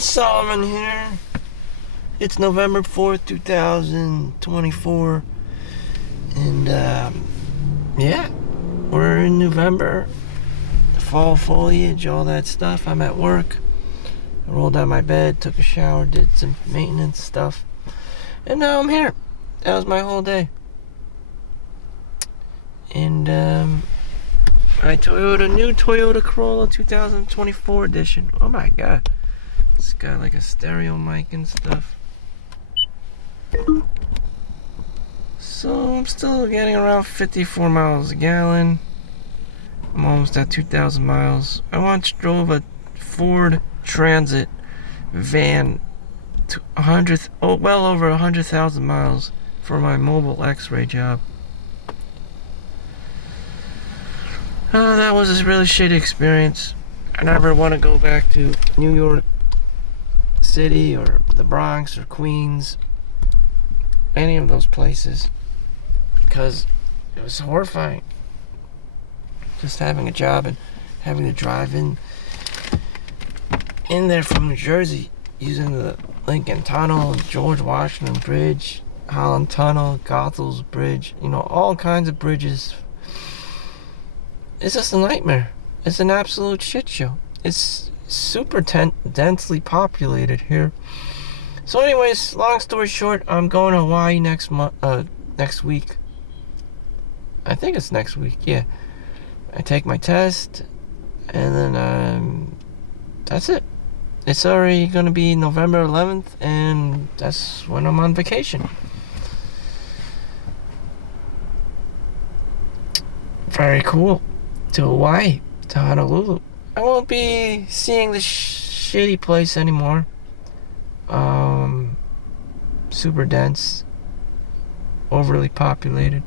Solomon here. It's November 4th, 2024. And, yeah, we're in November. Fall foliage, all that stuff. I'm at work. I rolled out of my bed, took a shower, did some maintenance stuff. And now I'm here. That was my whole day. And, my new Toyota Corolla 2024 edition. Oh my god. It's got like a stereo mic and stuff. So I'm still getting around 54 miles a gallon. I'm almost at 2,000 miles. I once drove a Ford Transit van to well over 100,000 miles for my mobile X-ray job. That was a really shitty experience. I never want to go back to New York City or the Bronx or Queens, any of those places, because it was horrifying. Just having a job and having to drive in there from New Jersey using the Lincoln Tunnel, George Washington Bridge, Holland Tunnel, Gothel's Bridge, all kinds of bridges. It's just a nightmare. It's an absolute shit show. It's super densely populated here. So anyways, long story short, I'm going to Hawaii next week. I think it's next week, yeah. I take my test, and then that's it. It's already going to be November 11th, and that's when I'm on vacation. Very cool. To Hawaii, to Honolulu. I won't be seeing this shitty place anymore. Super dense, overly populated,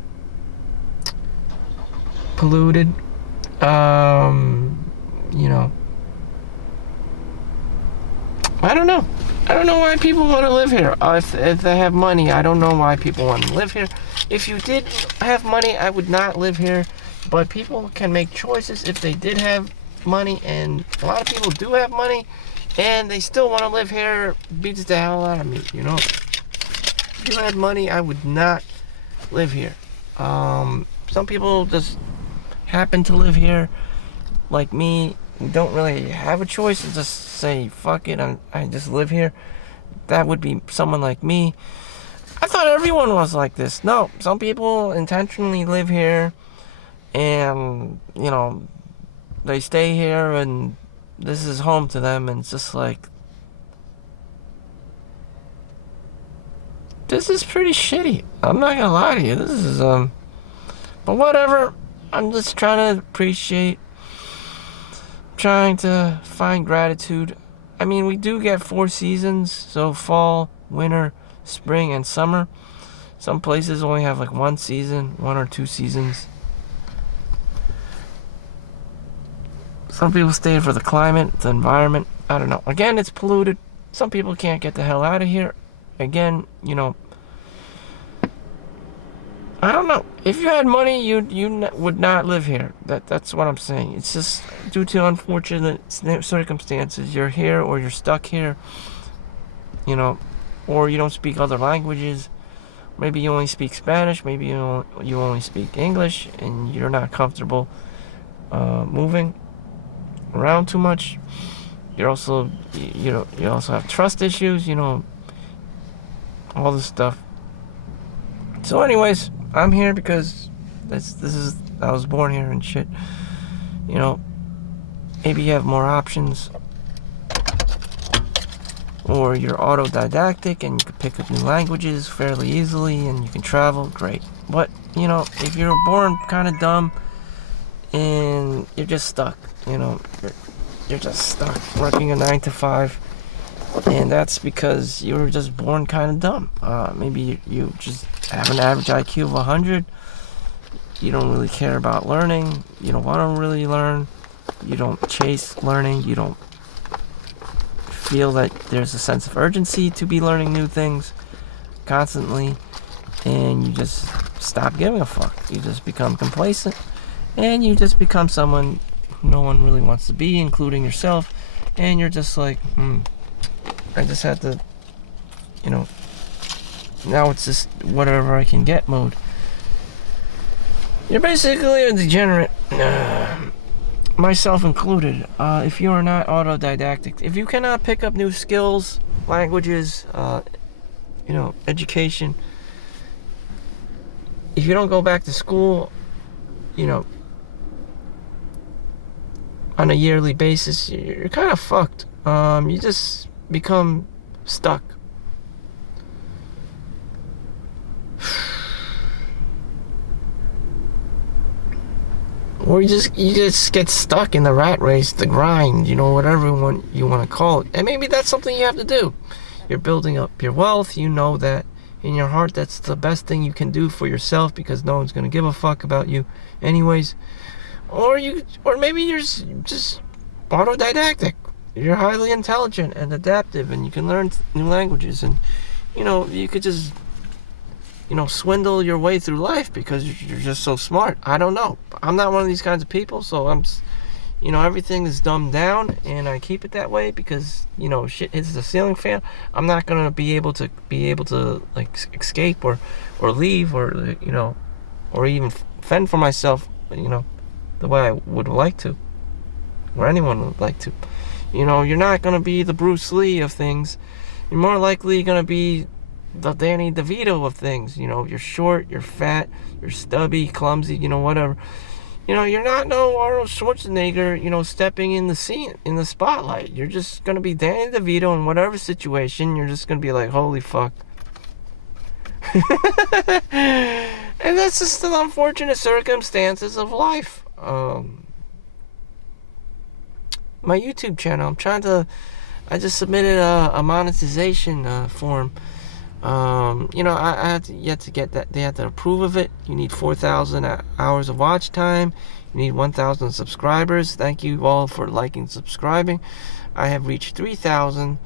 polluted. I don't know. I don't know why people want to live here. If they have money, I don't know why people want to live here. If you did have money, I would not live here. But people can make choices if they did have money, and a lot of people do have money, and they still want to live here. Beats the hell out of me, If you had money, I would not live here. Some people just happen to live here, like me. We don't really have a choice and just say, fuck it, I just live here. That would be someone like me. I thought everyone was like this. No, some people intentionally live here, and they stay here and this is home to them, and it's just like, this is pretty shitty. I'm not gonna lie to you. This is but whatever. I'm just trying to appreciate, trying to find gratitude. I mean, we do get 4 seasons, so fall, winter, spring, and summer. Some places only have like 1 season, 1 or 2 seasons. Some people stay for the climate, the environment. I don't know. Again, it's polluted. Some people can't get the hell out of here. Again, I don't know. If you had money, you would not live here. That's what I'm saying. It's just due to unfortunate circumstances. You're here, or you're stuck here. Or you don't speak other languages. Maybe you only speak Spanish. Maybe you only speak English, and you're not comfortable moving around too much. You also have trust issues, all this stuff. So anyways, I'm here because I was born here and shit. Maybe you have more options, or you're autodidactic and you can pick up new languages fairly easily and you can travel, great. But if you're born kind of dumb and you're just stuck, you're just stuck working a 9 to 5, and that's because you were just born kind of dumb. Maybe you just have an average IQ of 100. You don't really care about learning. You don't want to really learn. You don't chase learning. You don't feel that there's a sense of urgency to be learning new things constantly, and you just stop giving a fuck. You just become complacent, and you just become someone no one really wants to be, including yourself, and you're just like, I just had to, now it's just whatever I can get mode. You're basically a degenerate, myself included, if you are not autodidactic. If you cannot pick up new skills, languages, education, if you don't go back to school, on a yearly basis, you're kind of fucked. You just become stuck. Or you just get stuck in the rat race, the grind, whatever you want to call it. And maybe that's something you have to do. You're building up your wealth. You know that in your heart that's the best thing you can do for yourself, because no one's going to give a fuck about you anyways. Or maybe you're just autodidactic. You're highly intelligent and adaptive, and you can learn new languages, and you could just swindle your way through life because you're just so smart. I don't know. I'm not one of these kinds of people, so I'm, everything is dumbed down, and I keep it that way because, shit hits the ceiling fan. I'm not gonna be able to like escape or leave or or even fend for myself, the way I would like to, or anyone would like to. You're not gonna be the Bruce Lee of things. You're more likely gonna be the Danny DeVito of things. You're short, you're fat, you're stubby, clumsy, whatever. You're not no Arnold Schwarzenegger, stepping in the scene, in the spotlight. You're just gonna be Danny DeVito in whatever situation. You're just gonna be like, holy fuck. And that's just the unfortunate circumstances of life. My YouTube channel, I just submitted a monetization form. I have yet to get that. They have to approve of it. You need 4,000 hours of watch time. You need 1,000 subscribers. Thank you all for liking, subscribing. I have reached 3,000.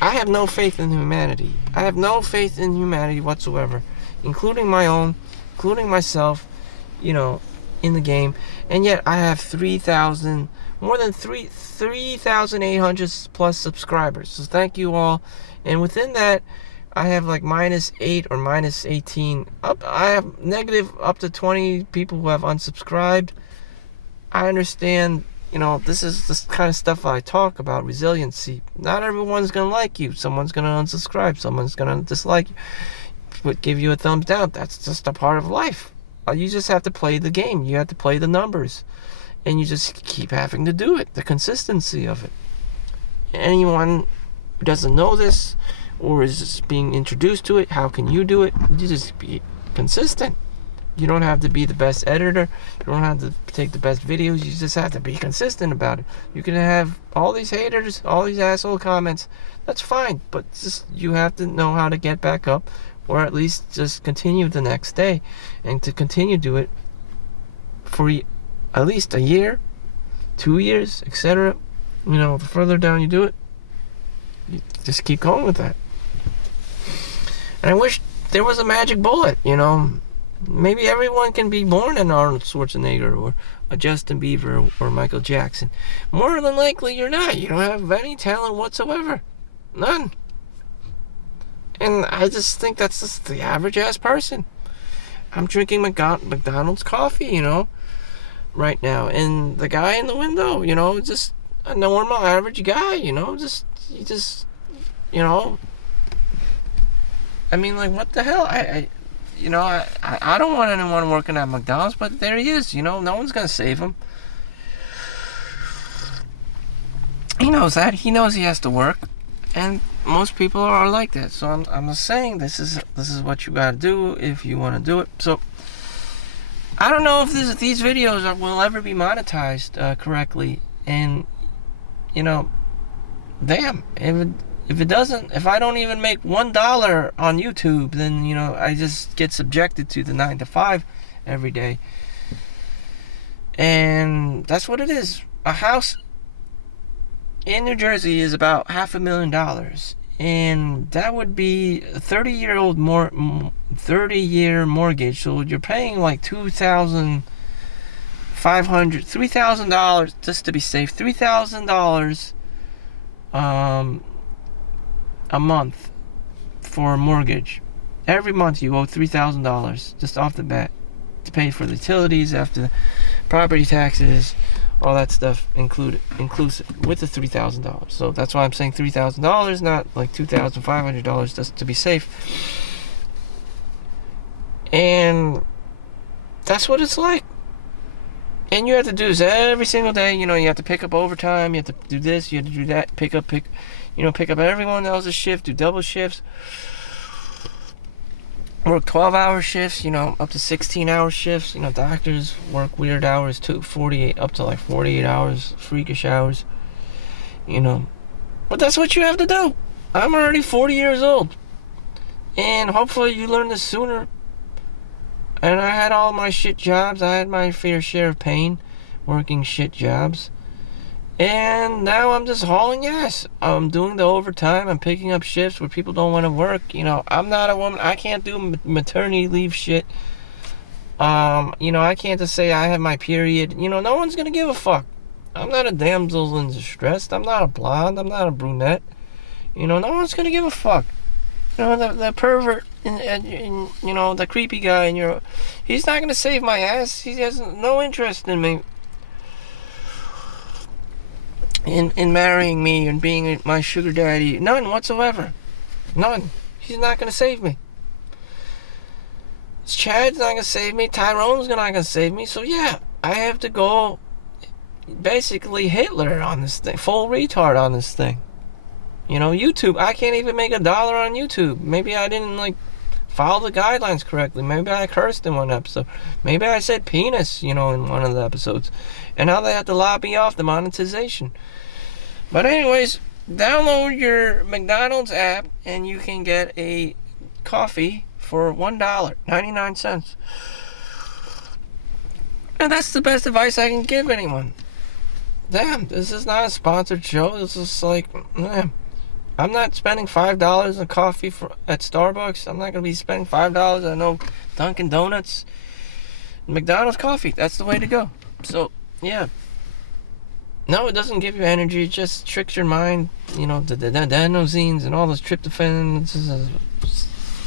I have no faith in humanity. I have no faith in humanity whatsoever, including my own, including myself, in the game. And yet I have 3,000, more than 3,800 plus subscribers. So thank you all. And within that, I have like -8 or -18. I have negative up to 20 people who have unsubscribed. I understand, this is the kind of stuff I talk about, resiliency. Not everyone's going to like you. Someone's going to unsubscribe. Someone's going to dislike you. But give you a thumbs down. That's just a part of life. You just have to play the game. You have to play the numbers. And you just keep having to do it. The consistency of it. Anyone who doesn't know this, or is just being introduced to it, how can you do it? You just be consistent. You don't have to be the best editor. You don't have to take the best videos. You just have to be consistent about it. You can have all these haters, all these asshole comments. That's fine, but just you have to know how to get back up, or at least just continue the next day, and to continue to do it for at least a year, 2 years, etc. The further down you do it, you just keep going with that. And I wish there was a magic bullet, Maybe everyone can be born an Arnold Schwarzenegger or a Justin Bieber or Michael Jackson. More than likely, you're not. You don't have any talent whatsoever. None. And I just think that's just the average-ass person. I'm drinking McDonald's coffee, right now. And the guy in the window, just a normal, average guy, I mean, like, what the hell? I don't want anyone working at McDonald's, but there he is. No one's gonna save him. He knows that. He knows he has to work, and most people are like that. So I'm just saying, this is what you gotta do if you want to do it. So I don't know if these videos will ever be monetized correctly, and damn, if it doesn't, if I don't even make $1 on YouTube, then I just get subjected to the 9 to 5 every day, and that's what it is. A house in New Jersey is about $500,000, and that would be a 30-year mortgage. So you're paying like $3,000 just to be safe. $3,000 a month for a mortgage. Every month you owe $3,000 just off the bat to pay for the utilities, after the property taxes, all that stuff inclusive with the $3,000. So that's why I'm saying $3,000, not like $2,500, just to be safe. And that's what it's like. And you have to do this every single day. You have to pick up overtime. You have to do this. You have to do that. Pick up everyone else's shift. Do double shifts. Work 12-hour shifts. Up to 16-hour shifts. Doctors work weird hours too. 48 up to like 48 hours, freakish hours. But that's what you have to do. I'm already 40 years old, and hopefully you learn this sooner. And I had all my shit jobs. I had my fair share of pain working shit jobs. And now I'm just hauling ass. I'm doing the overtime. I'm picking up shifts where people don't want to work. I'm not a woman. I can't do maternity leave shit. I can't just say I have my period. No one's going to give a fuck. I'm not a damsel in distress. I'm not a blonde. I'm not a brunette. No one's going to give a fuck. The pervert and the creepy guy he's not gonna save my ass. He has no interest in me, in marrying me and being my sugar daddy. None whatsoever. None. He's not gonna save me. Chad's not gonna save me. Tyrone's not gonna save me. So yeah, I have to go basically Hitler on this thing, full retard on this thing. YouTube, I can't even make $1 on YouTube. Maybe I didn't follow the guidelines correctly. Maybe I cursed in one episode. Maybe I said penis, in one of the episodes. And now they have to lob me off the monetization. But anyways, download your McDonald's app and you can get a coffee for $1.99. And that's the best advice I can give anyone. Damn, this is not a sponsored show. This is I'm not spending $5 on coffee at Starbucks. I'm not going to be spending $5 on no Dunkin' Donuts. McDonald's coffee, that's the way to go. So, yeah. No, it doesn't give you energy. It just tricks your mind. The adenosines and all those tryptophan.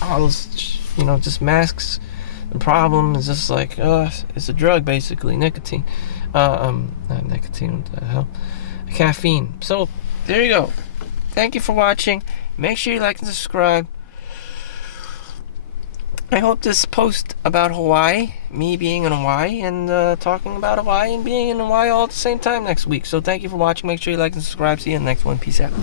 All those, just masks the problem. It's just it's a drug, basically. Nicotine. Not nicotine, what the hell? Caffeine. So, there you go. Thank you for watching. Make sure you like and subscribe. I hope this post about Hawaii, me being in Hawaii, and talking about Hawaii and being in Hawaii all at the same time next week. So thank you for watching. Make sure you like and subscribe. See you in the next one. Peace out.